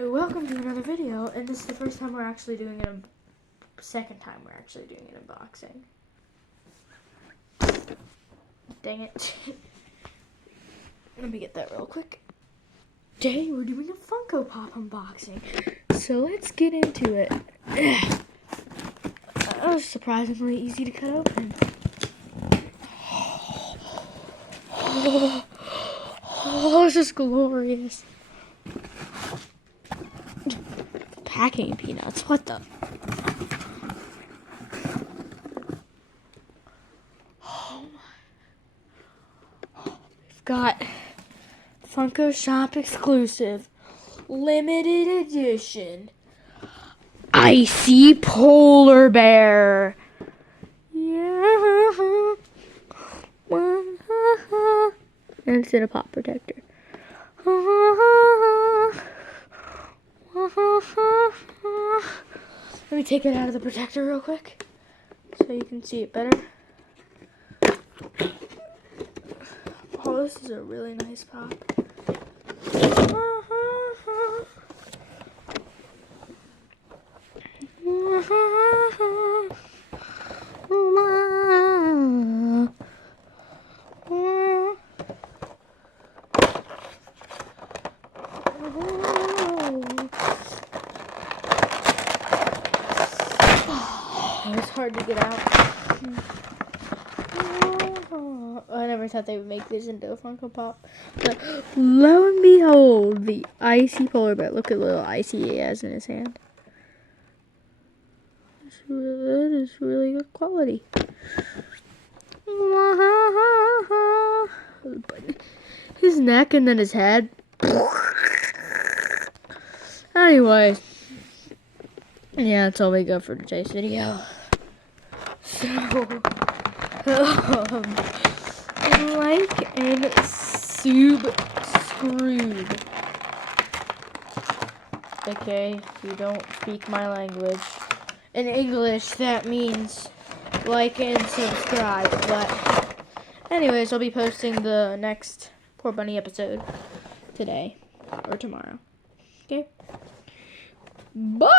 Welcome to another video, and this is the first time we're actually doing it. Second time we're actually doing an unboxing. Dang it! Let me get that real quick. Today we're doing a Funko Pop unboxing, so let's get into it. That was surprisingly easy to cut open. Oh, this is glorious. Packing peanuts, what the? Oh my. We've got Funko Shop exclusive, limited edition, icy polar bear. Yeah. And it's in a pop protector. Let me take it out of the protector real quick so you can see it better. Oh, this is a really nice pop. It's hard to get out. I never thought they would make this into a Funko Pop. But lo and behold, the icy polar bear. Look at the little icy he has in his hand. That is really good quality. His neck and then his head. Anyway. Yeah, that's all we got for today's video. So, like and subscribe. Okay, if you don't speak my language. In English, that means like and subscribe. But, anyways, I'll be posting the next Poor Bunny episode today or tomorrow. Okay? Bye!